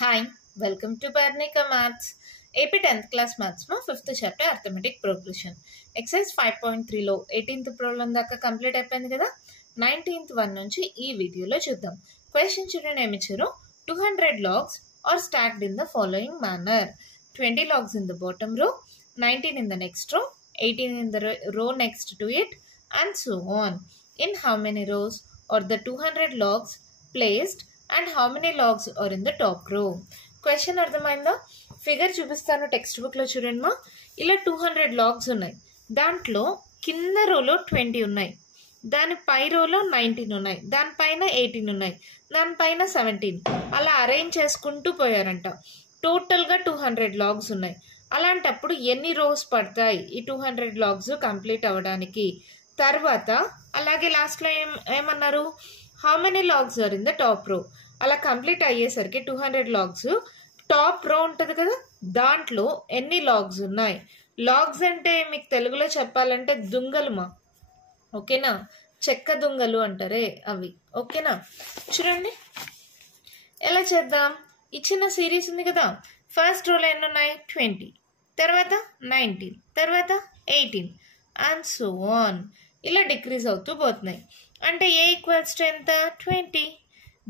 Hi, welcome to Parnika Maths. AP 10th class maths మా 5th chapter arithmetic progression. Exercise 5.3 లో 18th problem దాకా complete అయిపోయింది కదా. 19th one నుంచి ఈ వీడియోలో చూద్దాం. క్వశ్చన్ చూడండి ఏమి ఇచ్చారు. 200 logs are stacked in the following manner. 20 logs in the bottom row, 19 in the next row, 18 in the row next to it, and so on. In how many rows are the 200 logs placed and how many logs are in the top row? Question అర్థమైందా? Figure చూపిస్తాను text book లో చూడండి మా. ఇలా 200 logs ఉన్నాయి. దాంట్లో కింద రోలో 20 ఉన్నాయి, దాని పై రోలో 19 ఉన్నాయి, దానిపైన 18 ఉన్నాయి, దానిపైన 17. అలా అరేంజ్ చేసుకుంటూ పోయారంట. టోటల్గా 200 లాగ్స్ ఉన్నాయి. అలాంటప్పుడు ఎన్ని రోస్ పడతాయి ఈ 200 లాగ్స్ కంప్లీట్ అవ్వడానికి? తర్వాత అలాగే లాస్ట్లో ఏమన్నారు, how many logs are in the top row. అలా కంప్లీట్ అయ్యేసరికి 200 లాగ్స్ టాప్ రో ఉంటుంది కదా, దాంట్లో ఎన్ని లాగ్స్ ఉన్నాయి? లాగ్స్ అంటే మీకు తెలుగులో చెప్పాలంటే దుంగలుమా, ఓకేనా? చెక్క దుంగలు అంటారే అవి, ఓకేనా? చూడండి ఎలా చేద్దాం. ఇచ్చిన సిరీస్ ఉంది కదా, ఫస్ట్ రోలో ఎన్ని ఉన్నాయి? 20, తర్వాత 19, తర్వాత 18 అండ్ సో ఆన్. ఇలా డిక్రీజ్ అవుతూ పోతున్నాయి. అంటే ఏ ఈక్వల్స్ టు ఎంత? 20.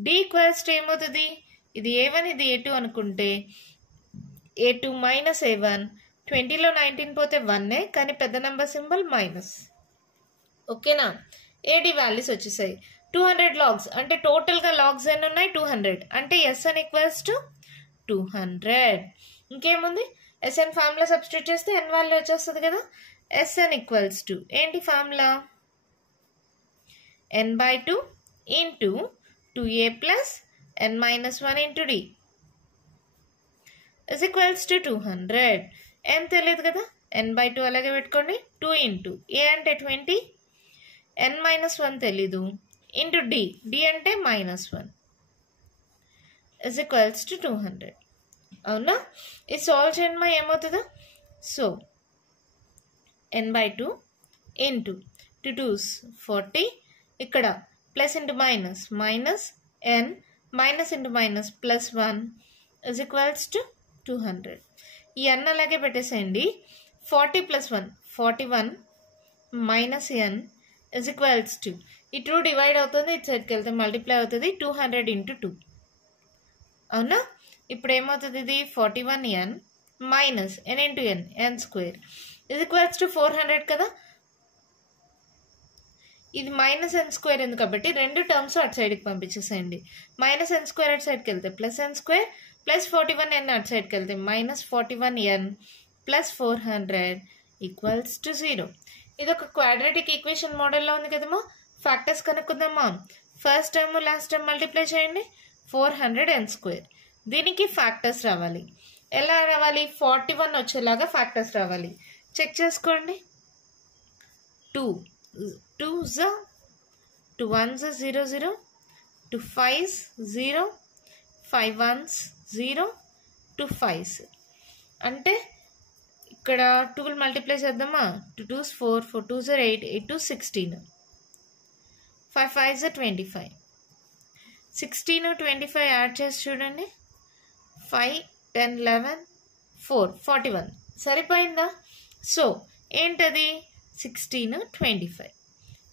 డి ఈక్వల్స్ టు ఏమవుతుంది? ఇది A1 ఇది A2 అనుకుంటే A2 మైనస్ A1. 20లో 19 పోతే 1, కానీ పెద్ద నెంబర్ సింబల్ మైనస్, ఓకేనా? ఏడి వాల్యూస్ వచ్చేసాయి. 200 లాగ్స్ అంటే టోటల్గా లాగ్స్ ఎన్ని ఉన్నాయి? 200. అంటే SN ఈక్వల్స్ టు 200. ఇంకేముంది? SN ఫార్ములా సబ్స్టిట్యూట్ చేస్తే N వాల్యూ వచ్చేస్తుంది కదా. SN ఈక్వల్స్ టు ఏంటి formula? N/2 into 2A plus N minus 1 into D is equals to 200. N తెలియదు కదా, N/2 అలాగే పెట్టుకోండి. 2 ఇంటూ A అంటే 20, N మైనస్ 1 తెలీదు, ఇంటూ D అంటే -1 ఇస్ ఈక్వల్స్ టు 200. అవునా? ఇది సాల్వ్ చేయండి మా, ఏమవుతుందో. సో N/2 ఇంటూ 2 2s 40, ఇక్కడ plus into minus minus N minus into minus plus 1 is equals to 200. ఈ N అలాగే పెట్టేసేయండి. 40 plus 1 41 minus N is equals to, ఈ 2 డివైడ్ అవుతుంది, ఇటు సైడ్కి వెళ్తే మల్టిప్లై అవుతుంది. 200 ఇంటూ 2, అవునా? ఇప్పుడు ఏమవుతుంది? ఇది 41N minus N into N, N square is equals to 400 కదా. ఇది మైనస్ N స్క్వేర్ ఉంది కాబట్టి రెండు టర్మ్స్ అటు సైడ్కి పంపించేసేయండి. మైనస్ N స్క్వేర్ అటు సైడ్కి వెళ్తే plus N square, plus 41N అటు సైడ్కి వెళ్తే minus 41N plus 400 equals to 0. ఇది ఒక క్వాడ్రాటిక్ ఈక్వేషన్ మోడల్లో ఉంది కదమ్మా. ఫ్యాక్టర్స్ కనుక్కుందామా. First term last term multiply చేయండి. 400N square. దీనికి ఫ్యాక్టర్స్ రావాలి. ఎలా రావాలి? 41 వచ్చేలాగా ఫ్యాక్టర్స్ రావాలి. చెక్ చేసుకోండి. 2 2s 2 1s 0 0, 2 5s 0, 5 1s 0, 2 5s. అంటే ఇక్కడ 2 మల్టిప్లై చేద్దామా. 2 2s 4, 4 2s 8, 8 2 16, 5 5s 25, 16 25 యాడ్ చేసి చూడండి. 5 10 11 4 41 సరిపోయిందా? సో ఏంటది? 16 25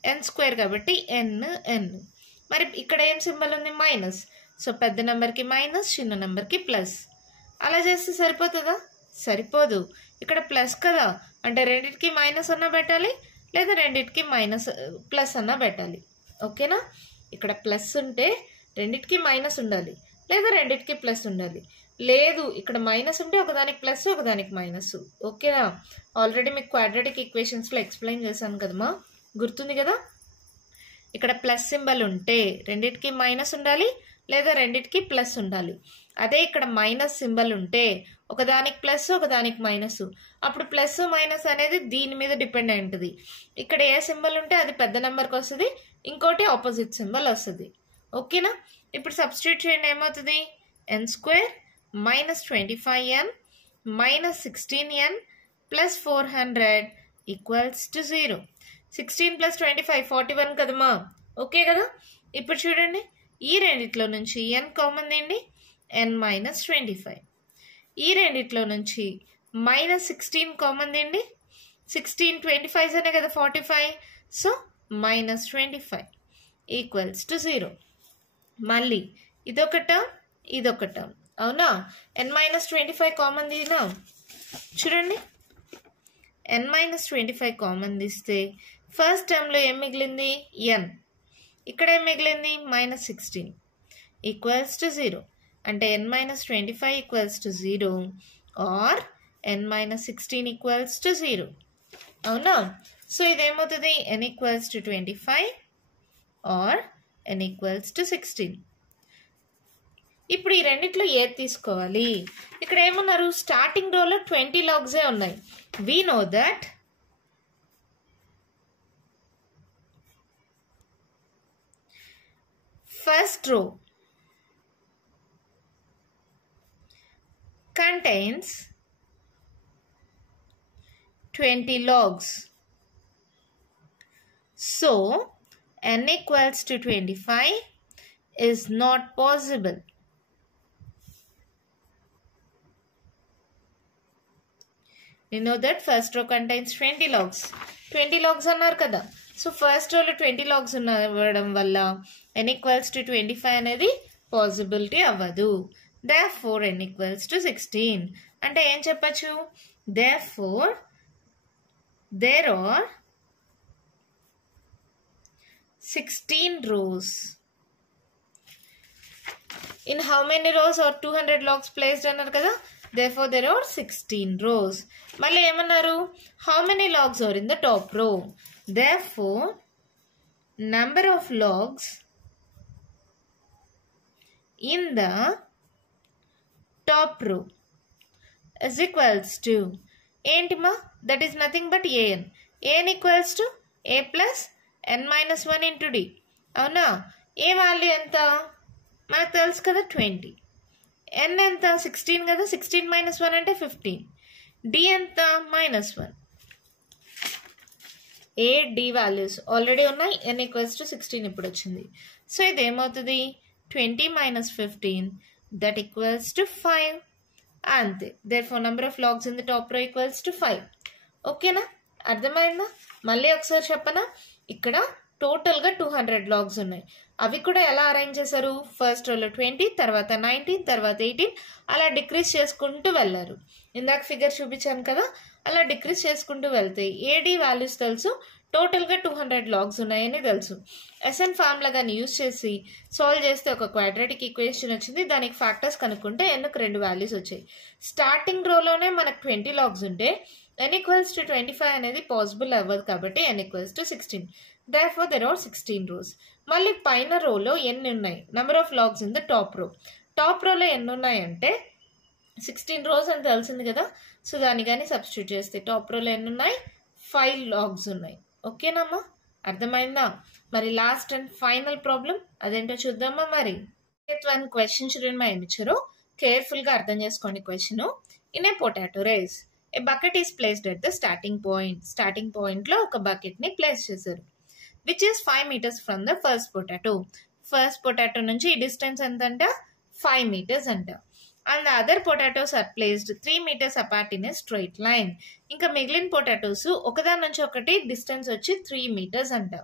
N స్క్వేర్ కాబట్టి N. మరి ఇక్కడ ఏం సింబల్ ఉంది? మైనస్. సో పెద్ద నెంబర్కి మైనస్, చిన్న నెంబర్కి ప్లస్. అలా చేస్తే సరిపోతుందా? సరిపోదు. ఇక్కడ ప్లస్ కదా, అంటే రెండింటికి మైనస్ అన్నా పెట్టాలి, లేదా రెండింటికి మైనస్ ప్లస్ అన్నా పెట్టాలి, ఓకేనా? ఇక్కడ ప్లస్ ఉంటే రెండింటికి మైనస్ ఉండాలి, లేదా రెండింటికి ప్లస్ ఉండాలి. లేదు, ఇక్కడ మైనస్ ఉంటే ఒకదానికి ప్లస్ ఒకదానికి మైనస్, ఓకేనా? ఆల్రెడీ మీకు క్వాడ్రాటిక్ ఈక్వేషన్స్లో ఎక్స్ప్లెయిన్ చేశాను కదమ్మా, గుర్తుంది కదా. ఇక్కడ ప్లస్ సింబల్ ఉంటే రెండింటికి మైనస్ ఉండాలి, లేదా రెండింటికి ప్లస్ ఉండాలి. అదే ఇక్కడ మైనస్ సింబల్ ఉంటే ఒకదానికి ప్లస్ ఒకదానికి మైనస్. అప్పుడు ప్లస్ మైనస్ అనేది దీని మీద డిపెండ్ అయి ఉంటుంది. ఇక్కడ ఏ సింబల్ ఉంటే అది పెద్ద నెంబర్కి వస్తుంది, ఇంకోటి ఆపోజిట్ సింబల్ వస్తుంది, ఓకేనా? ఇప్పుడు సబ్స్టిట్యూట్ చేయండి. ఏమవుతుంది? N square minus 25N minus 16N plus 400 equals to 0. 16 plus 25 41 కదమ్మా, ఓకే కదా. ఇప్పుడు చూడండి, ఈ రెండిట్లో నుంచి N కామన్ తీయండి. n minus 25. ఈ రెండిట్లో నుంచి మైనస్ 16 కామన్ తీయండి. 16 25 అనే కదా 45. So minus 25 equals to 0. మళ్ళీ ఇదొక టర్మ్ ఇదొక టర్మ్. అవునా? n minus 25 కామన్ తీనా చూడండి. n minus 25 కామన్ తీస్తే ఫస్ట్ టర్మ్లో ఏం మిగిలింది? n. ఇక్కడ ఏం మిగిలింది? Minus 16 equals to 0. అంటే n minus 25 equals to 0 or n minus 16 equals to 0. అవునా? సో ఇదేమవుతుంది? n equals to 25 or n equals to 16. ఇప్పుడు ఈ రెండిట్లో ఏది తీసుకోవాలి? ఇక్కడ ఏమన్నారు? స్టార్టింగ్ రోలో 20 లాగ్సే ఉన్నాయి. We know that first row contains 20 logs. So, n equals to 25 is not possible. You know that first row contains 20 logs. 20 logs అన్నారు కదా. సో ఫస్ట్ రోలో 20 logs ఉండడం వల్ల n equals to 25 అనేది పాసిబిలిటీ అవ్వదు. Therefore, n equals to 16. అంటే ఏం చెప్పచ్చు? Therefore, there are 16 rows. In how many rows are 200 logs placed అన్నారు కదా. Therefore, there are 16 rows. మళ్ళీ ఏమన్నారు? How many logs are in the top row? Therefore, number of logs in the top row is equals to ఏంటిమా? That is nothing but an. an equals to a plus n minus 1 into d. అవునా? ఏ value ఎంత మనకు తెలుసు కదా 20. n ఎంత? 16 కదా. 16 minus 1 అంటే 15. d ఎంత? -1. a d వాల్యూస్ ఆల్రెడీ ఉన్నాయి. n ఈక్వల్స్ టు 16 ఇప్పుడు వచ్చింది. సో ఇది ఏమవుతుంది? 20 minus 15 that equals to 5. అంతే. therefore number of logs in the top row equals to 5. ఓకేనా? అర్థమైందా? మళ్ళీ ఒకసారి చెప్పనా? ఇక్కడ టోటల్గా 200 లాగ్స్ ఉన్నాయి. అవి కూడా ఎలా అరేంజ్ చేశారు? ఫస్ట్ రోలో 20, తర్వాత 19, తర్వాత 18 అలా డిక్రీజ్ చేసుకుంటూ వెళ్ళారు. ఇందాక ఫిగర్ చూపించాను కదా. అలా డిక్రీజ్ చేసుకుంటూ వెళ్తే ఏడి వాల్యూస్ తెలుసు, టోటల్గా 200 లాగ్స్ ఉన్నాయని తెలుసు. ఎస్ఎన్ ఫార్ములా కానీ యూజ్ చేసి సాల్వ్ చేస్తే ఒక క్వాడ్రాటిక్ ఈక్వేషన్ వచ్చింది. దానికి ఫ్యాక్టర్స్ కనుక్కుంటే ఎన్కు 2 వాల్యూస్ వచ్చాయి. స్టార్టింగ్ రోలోనే మనకు 20 లాగ్స్ ఉంటే n equals to 25 అనేది పాసిబుల్ అవ్వదు కాబట్టి n equals to 16. Therefore, there are 16 rows. మళ్ళీ పైన రోలో ఎన్ని ఉన్నాయి? Number of logs in the top row. Top రోలో ఎన్ని ఉన్నాయంటే 16 rows అని తెలిసింది కదా. సో దాన్ని కానీ సబ్స్టిట్యూట్ చేస్తే టాప్ రోలో ఎన్ని ఉన్నాయి? 5 లాగ్స్ ఉన్నాయి. ఓకేనమ్మా? అర్థమైందా? మరి లాస్ట్ అండ్ ఫైనల్ ప్రాబ్లం అదేంటో చూద్దామా? మరి వన్ క్వశ్చన్ చూడండి మా ఏమిచ్చారో కేర్ఫుల్గా అర్థం చేసుకోండి. Question in a potato race a bucket is placed at the starting point. Starting పాయింట్లో ఒక బకెట్ని ప్లేస్ చేశారు. Which is 5 meters from the first potato. First potato నుంచి ఈ డిస్టెన్స్ ఎంత అంట? 5 meters అంట. And other potatoes are placed 3 meters apart in a straight line. ఇంకా మిగిలిన పొటాటోస్ ఒకదాని నుంచి ఒకటి డిస్టెన్స్ వచ్చి 3 meters అంట.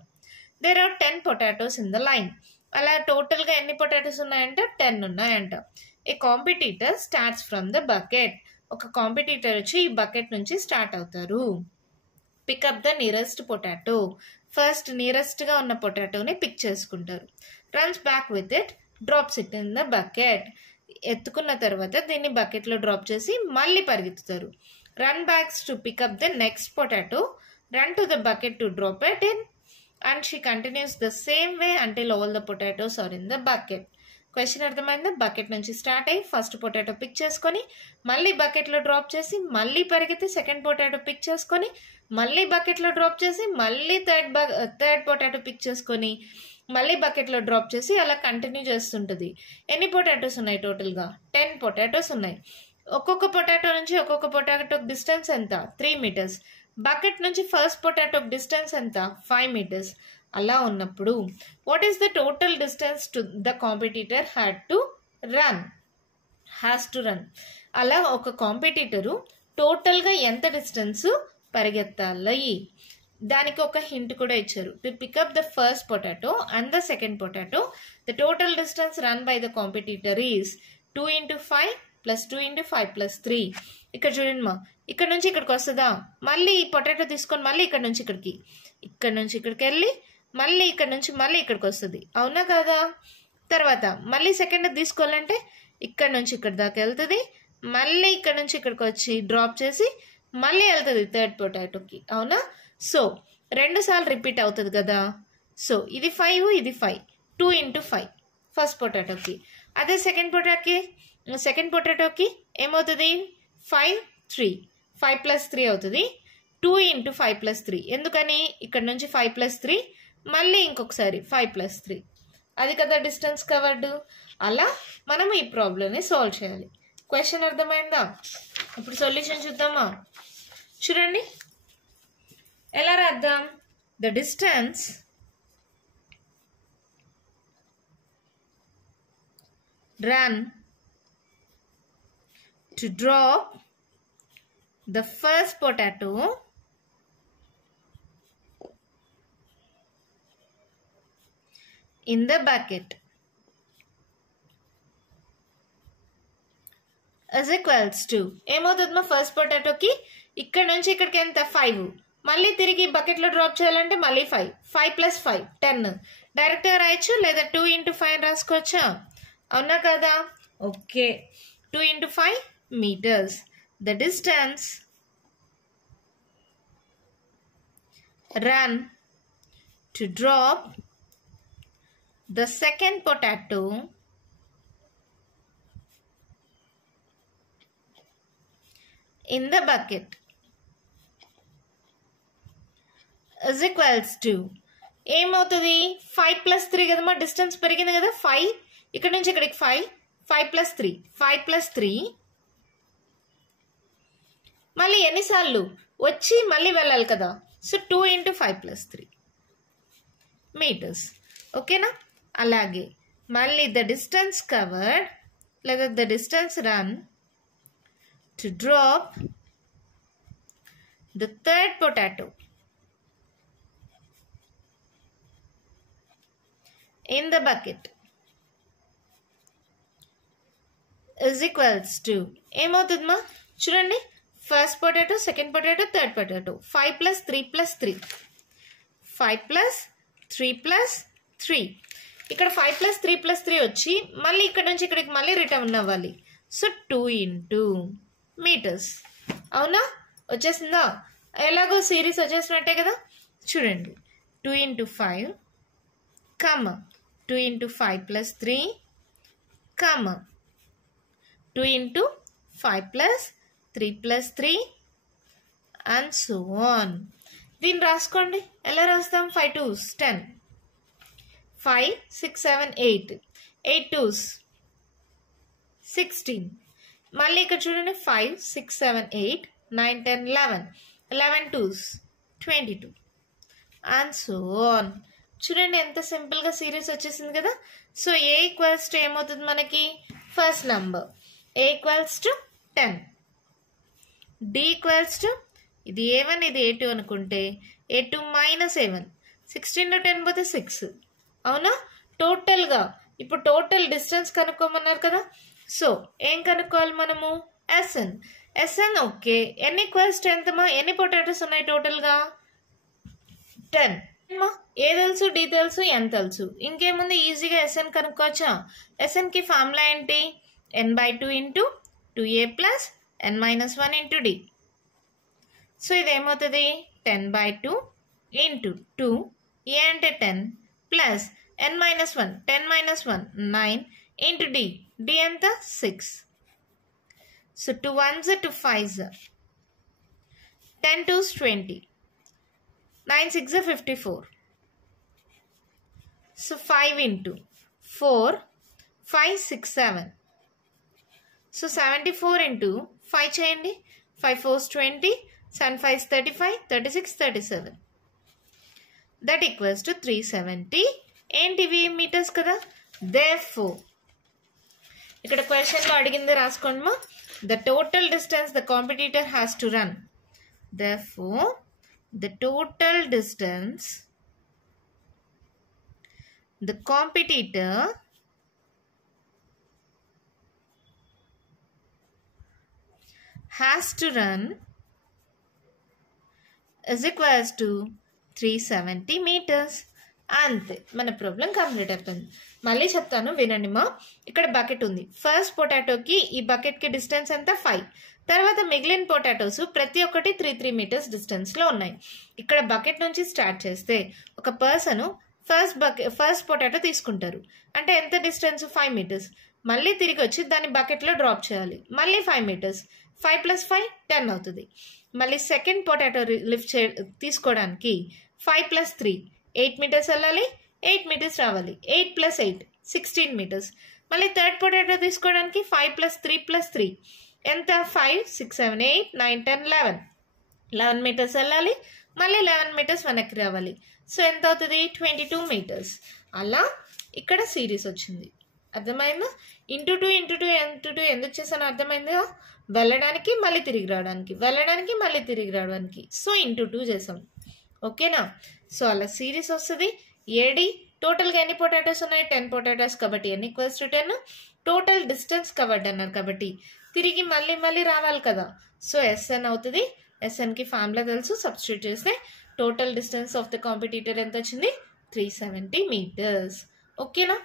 There are 10 potatoes in the line. అలా టోటల్గా ఎన్ని పొటాటోస్ ఉన్నాయంటే 10 ఉన్నాయంట. A competitor starts from the bucket. ఒక కాంపిటీటర్ వచ్చి ఈ బకెట్ నుంచి స్టార్ట్ అవుతారు. Pick up the nearest potato. First నియరెస్ట్గా ఉన్న పొటాటోని పిక్ చేసుకుంటారు. Runs back with it, drops it in the bucket. ఎత్తుకున్న తర్వాత దీన్ని బకెట్లో డ్రాప్ చేసి మళ్ళీ పరిగెత్తుతారు. Run backs to pick up the next potato, run to the bucket to drop it in, and she continues the same way until all the potatoes are in the bucket. Question అర్థమైందా? Bucket నుంచి start అయ్యి first potato pick చేసుకొని మళ్ళీ బకెట్లో drop చేసి మళ్ళీ పరిగెత్తి second potato pick చేసుకొని మళ్ళీ బకెట్లో డ్రాప్ చేసి మళ్ళీ థర్డ్ పొటాటో పిక్ చేసుకొని మళ్ళీ బకెట్లో డ్రాప్ చేసి అలా కంటిన్యూ చేస్తుంటుంది. ఎన్ని పొటాటోస్ ఉన్నాయి? టోటల్గా 10 పొటాటోస్ ఉన్నాయి. ఒక్కొక్క పొటాటో నుంచి ఒక్కొక్క పొటాటో డిస్టెన్స్ ఎంత? 3 meters. బకెట్ నుంచి ఫస్ట్ పొటాటో డిస్టెన్స్ ఎంత? 5 meters. అలా ఉన్నప్పుడు what is the total distance to the competitor had to run? Has to run. అలా ఒక కాంపిటీటరు టోటల్గా ఎంత డిస్టెన్స్ పరిగెత్తాలి, దానికి ఒక హింట్ కూడా ఇచ్చారు. To pick up the first potato and the second potato the total distance run by the competitor is 2 × 5 + 2 × 5 + 3. ఇక్కడ చూడండి మా, ఇక్కడ నుంచి ఇక్కడికి వస్తుందా, మళ్ళీ ఈ పొటాటో తీసుకొని మళ్ళీ ఇక్కడ నుంచి ఇక్కడికి, ఇక్కడ నుంచి ఇక్కడికి వెళ్ళి మళ్ళీ ఇక్కడ నుంచి మళ్ళీ ఇక్కడికి వస్తుంది, అవునా కదా? తర్వాత మళ్ళీ సెకండ్ తీసుకోవాలంటే ఇక్కడ నుంచి ఇక్కడ దాకా వెళ్తుంది, మళ్ళీ ఇక్కడ నుంచి ఇక్కడికి వచ్చి డ్రాప్ చేసి మళ్ళీ వెళ్తుంది థర్డ్ పొటాటోకి, అవునా? సో 2 సార్లు రిపీట్ అవుతుంది కదా. సో ఇది 5, ఇది 5, 2 × 5 ఫస్ట్ పొటాటోకి. అదే సెకండ్ పొటాటోకి ఏమవుతుంది, 5, 3, 5 + 3 అవుతుంది. 2 × 5 + 3, ఎందుకని ఇక్కడ నుంచి 5 + 3 మళ్ళీ ఇంకొకసారి 5 + 3, అది కదా డిస్టెన్స్ కవర్డ్. అలా మనం ఈ ప్రాబ్లమ్ని సాల్వ్ చేయాలి. క్వశ్చన్ అర్థమైందా? ఇప్పుడు సొల్యూషన్ చూద్దామా? చూడండి ఎలా రాద్దాం. The distance run to drop the first potato in the bucket is equals to ఏమవుతుంది మా, ఫస్ట్ పొటాటోకి ఇక్కడ నుంచి ఇక్కడికి ఎంత 5, మళ్ళీ తిరిగి బకెట్లో డ్రాప్ చేయాలంటే మళ్ళీ 5, 5 + 5 10, డైరెక్ట్గా రాయొచ్చు లేదా 2 × 5 రాసుకోవచ్చా, అవునా కదా? Okay, 2 × 5 meters. The distance run to drop the second potato in the bucket is equals to ఏమవుతుంది, 5 + 3 కదా మా, డిస్టెన్స్ పెరిగింది కదా, 5 ఇక్కడ నుంచి ఇక్కడికి 5, 5 + 3, 5 + 3, మళ్ళీ ఎన్నిసార్లు వచ్చి మళ్ళీ వెళ్ళాలి కదా. సో 2 × 5 + 3 మీటర్స్, ఓకేనా? అలాగే మళ్ళీ ద డిస్టెన్స్ కవర్డ్ లేదా the distance run to drop the third potato in the bucket is equals to ఏమవుతుంది మా, చూడండి first potato, second potato, third potato, 5 + 3 + 3, 5 + 3 + 3, ఇక్కడ 5 + 3 + 3 వచ్చి మళ్ళీ ఇక్కడ నుంచి ఇక్కడికి మళ్ళీ రిటర్న్ అవ్వాలి. సో 2 × మీటర్స్, అవునా? వచ్చేసిందా? ఎలాగో సిరీస్ వచ్చేసినట్టే కదా. చూడండి 2 × 5, 2 × 5 + 3, 2 × 5 + 3 + 3 and so on. దీన్ని రాసుకోండి. ఎలా రాస్తాం? 5 2s 10, 5 6 7 8, 8 2s 16, మళ్ళీ ఇక్కడ చూడండి 5 6 7 8 9 10 11, 11 2s 22 and so on. చూడండి ఎంత సింపుల్గా సిరీస్ వచ్చేసింది కదా. సో ఏ ఈక్వల్స్ టు ఏమవుతుంది మనకి, first number A equals to 10, D equals to ఇది A1 ఇది A2 అనుకుంటే A2 - A1, 16లో 10 పోతే 6, అవునా? టోటల్గా ఇప్పుడు టోటల్ డిస్టెన్స్ కనుక్కోమన్నారు కదా. సో ఏం కనుక్కోవాలి మనము, SN. Okay, n equals to ఎంతమా, ఎన్ని పొటాటోస్ ఉన్నాయి టోటల్గా 10. ఏ తెలుసు, డి తెలుసు, ఎన్ తెలుసు, ఇంకేముంది ఈజీగా ఎస్ఎన్ కనుక్కోవచ్చా. ఎస్ఎన్కి ఫార్ములా ఏంటి, n/2 × 2a + n - 1 × d. So ఇది ఏమవుతుంది, 10/2 × 2, a అంటే 10 ప్లస్ n - 1, 10 - 1 9 × d, d ఎంత 6. So 2 1s 2 5s, 10 2s 20, 9 6 54. So 5 × 4 5 6 7. So 74 × 5 చేయండి, 5 4s 20, 7 5s 35, 36 37. That equals to 370 ఏంటివి మీటర్స్ కదా. Therefore ఇక్కడ క్వశ్చన్లో అడిగింది రాసుకోండి. The total distance the competitor has to run. Therefore, the total distance the competitor has to run is equals to 370 meters. అంతే, మన problem complete అయిపోయింది. మళ్ళీ చెప్తాను వినండి మా. ఇక్కడ బకెట్ ఉంది. ఫస్ట్ పొటాటోకి ఈ బకెట్కి డిస్టెన్స్ ఎంత 5. తర్వాత మిగిలిన పొటాటోస్ ప్రతి ఒక్కటి 3 మీటర్స్ డిస్టెన్స్లో ఉన్నాయి. ఇక్కడ బకెట్ నుంచి స్టార్ట్ చేస్తే ఒక పర్సన్ ఫస్ట్ పొటాటో తీసుకుంటారు. అంటే ఎంత డిస్టెన్స్ 5 మీటర్స్. మళ్ళీ తిరిగి వచ్చి దాన్ని బకెట్లో డ్రాప్ చేయాలి. మళ్ళీ 5 మీటర్స్. 5 + 5 10 అవుతుంది. మళ్ళీ సెకండ్ పొటాటో లిఫ్ట్ తీసుకోవడానికి 5 + 3 8 మీటర్స్ వెళ్ళాలి. 8 మీటర్స్ రావాలి. 8 + 8 16 మీటర్స్. మళ్ళీ థర్డ్ పొటాటో తీసుకోవడానికి 5 + 3 + 3 ఎంత 5 6 7 8 9 10 11 మీటర్స్ వెళ్ళాలి. మళ్ళీ 11 మీటర్స్ వెనక్కి రావాలి. సో ఎంత అవుతుంది 22 మీటర్స్. అలా ఇక్కడ సిరీస్ వచ్చింది. అర్థమైందా? ఇంటూ 2 ఎందుకు చేశాను అర్థమైందా? వెళ్ళడానికి మళ్ళీ తిరిగి రావడానికి, వెళ్ళడానికి మళ్ళీ తిరిగి రావడానికి. సో ఇంటూ 2 చేసాం. ఓకేనా? సో అలా సిరీస్ వస్తుంది. ఏడి టోటల్గా ఎన్ని పొటాటోస్ ఉన్నాయి 10 పొటాటోస్ కాబట్టి n = 10. టోటల్ డిస్టెన్స్ కవర్డ్ అన్నారు కాబట్టి తిరిగి మళ్ళీ రావాలి కదా. సో SN అవుతుంది. SNకి ఫార్ములా తెలుసు. సబ్స్టిట్యూట్ చేస్తే total distance of the competitor ఎంత వచ్చింది 370 మీటర్స్. ఓకేనా?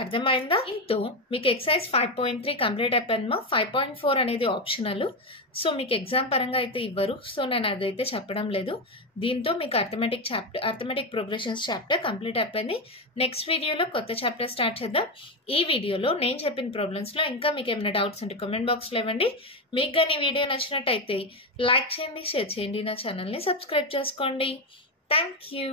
అర్థమైందా? ఇంతో మీకు ఎక్సైజ్ 5.3 కంప్లీట్ అయిపోయిందమ్మా. 5.4 అనేది ఆప్షనల్. సో మీకు ఎగ్జామ్ పరంగా అయితే ఇవ్వరు. సో నేను అదైతే చెప్పడం లేదు. దీంతో మీకు అర్థమెటిక్ ప్రోగ్రెషన్స్ చాప్టర్ కంప్లీట్ అయిపోయింది. నెక్స్ట్ వీడియోలో కొత్త చాప్టర్ స్టార్ట్ చేద్దాం. ఈ వీడియోలో నేను చెప్పిన ప్రాబ్లమ్స్లో ఇంకా మీకు ఏమైనా డౌట్స్ ఉంటే కామెంట్ బాక్స్లో ఇవ్వండి. మీకు కానీ ఈ వీడియో నచ్చినట్టయితే లైక్ చేయండి, షేర్ చేయండి, నా ఛానల్ని సబ్స్క్రైబ్ చేసుకోండి. Thank you.